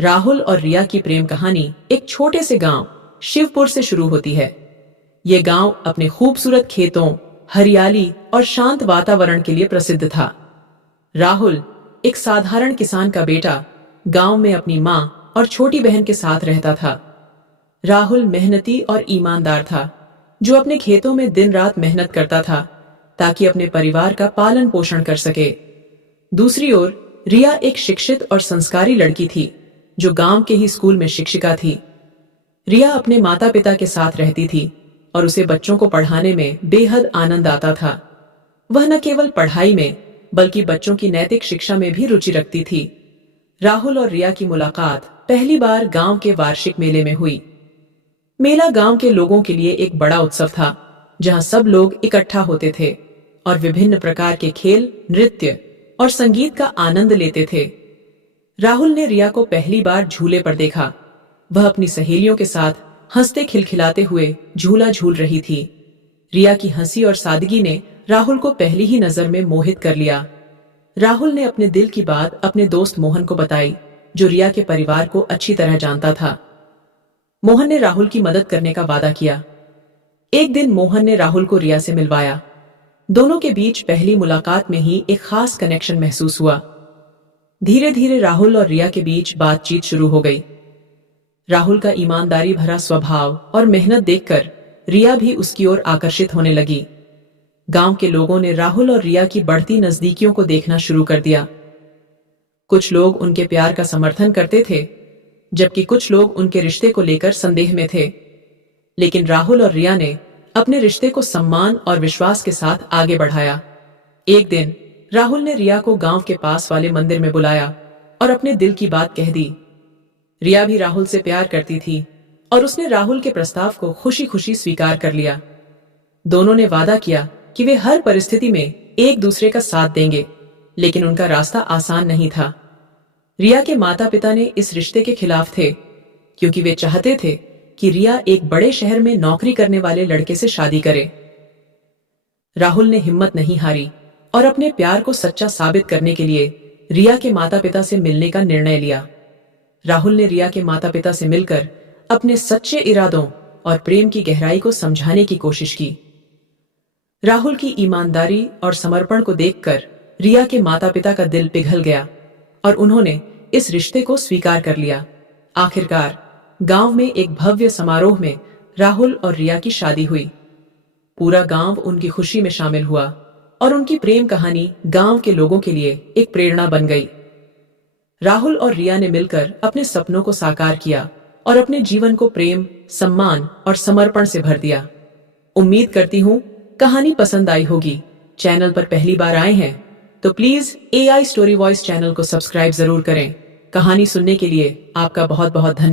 राहुल और रिया की प्रेम कहानी एक छोटे से गांव शिवपुर से शुरू होती है। ये गांव अपने खूबसूरत खेतों, हरियाली और शांत वातावरण के लिए प्रसिद्ध था। राहुल एक साधारण किसान का बेटा गांव में अपनी मां और छोटी बहन के साथ रहता था। राहुल मेहनती और ईमानदार था, जो अपने खेतों में दिन रात मेहनत करता था ताकि अपने परिवार का पालन पोषण कर सके। दूसरी ओर रिया एक शिक्षित और संस्कारी लड़की थी, जो गांव के ही स्कूल में शिक्षिका थी। रिया अपने माता पिता के साथ रहती थी और उसे बच्चों को पढ़ाने में बेहद आनंद आता था। वह न केवल पढ़ाई में बल्कि बच्चों की नैतिक शिक्षा में भी रुचि रखती थी। राहुल और रिया की मुलाकात पहली बार गांव के वार्षिक मेले में हुई। मेला गांव के लोगों के लिए एक बड़ा उत्सव था, जहां सब लोग इकट्ठा होते थे और विभिन्न प्रकार के खेल, नृत्य और संगीत का आनंद लेते थे। राहुल ने रिया को पहली बार झूले पर देखा। वह अपनी सहेलियों के साथ हंसते खिलखिलाते हुए झूला झूल रही थी। रिया की हंसी और सादगी ने राहुल को पहली ही नजर में मोहित कर लिया। राहुल ने अपने दिल की बात अपने दोस्त मोहन को बताई, जो रिया के परिवार को अच्छी तरह जानता था। मोहन ने राहुल की मदद करने का वादा किया। एक दिन मोहन ने राहुल को रिया से मिलवाया। दोनों के बीच पहली मुलाकात में ही एक खास कनेक्शन महसूस हुआ। धीरे धीरे राहुल और रिया के बीच बातचीत शुरू हो गई। राहुल का ईमानदारी भरा स्वभाव और मेहनत देखकर रिया भी उसकी ओर आकर्षित होने लगी। गांव के लोगों ने राहुल और रिया की बढ़ती नजदीकियों को देखना शुरू कर दिया। कुछ लोग उनके प्यार का समर्थन करते थे, जबकि कुछ लोग उनके रिश्ते को लेकर संदेह में थे। लेकिन राहुल और रिया ने अपने रिश्ते को सम्मान और विश्वास के साथ आगे बढ़ाया। एक दिन राहुल ने रिया को गांव के पास वाले मंदिर में बुलाया और अपने दिल की बात कह दी। रिया भी राहुल से प्यार करती थी और उसने राहुल के प्रस्ताव को खुशी खुशी स्वीकार कर लिया। दोनों ने वादा किया कि वे हर परिस्थिति में एक दूसरे का साथ देंगे, लेकिन उनका रास्ता आसान नहीं था। रिया के माता पिता ने इस रिश्ते के खिलाफ थे, क्योंकि वे चाहते थे कि रिया एक बड़े शहर में नौकरी करने वाले लड़के से शादी करे। राहुल ने हिम्मत नहीं हारी और अपने प्यार को सच्चा साबित करने के लिए रिया के माता पिता से मिलने का निर्णय लिया। राहुल ने रिया के माता पिता से मिलकर अपने सच्चे इरादों और प्रेम की गहराई को समझाने की कोशिश की। राहुल की ईमानदारी और समर्पण को देखकर रिया के माता पिता का दिल पिघल गया और उन्होंने इस रिश्ते को स्वीकार कर लिया। आखिरकार गांव में एक भव्य समारोह में राहुल और रिया की शादी हुई। पूरा गांव उनकी खुशी में शामिल हुआ और उनकी प्रेम कहानी गांव के लोगों के लिए एक प्रेरणा बन गई। राहुल और रिया ने मिलकर अपने सपनों को साकार किया और अपने जीवन को प्रेम, सम्मान और समर्पण से भर दिया। उम्मीद करती हूं कहानी पसंद आई होगी। चैनल पर पहली बार आए हैं तो please AI story voice channel को सब्सक्राइब जरूर करें। कहानी सुनने के लिए आपका बहुत बहुत धन्यवाद।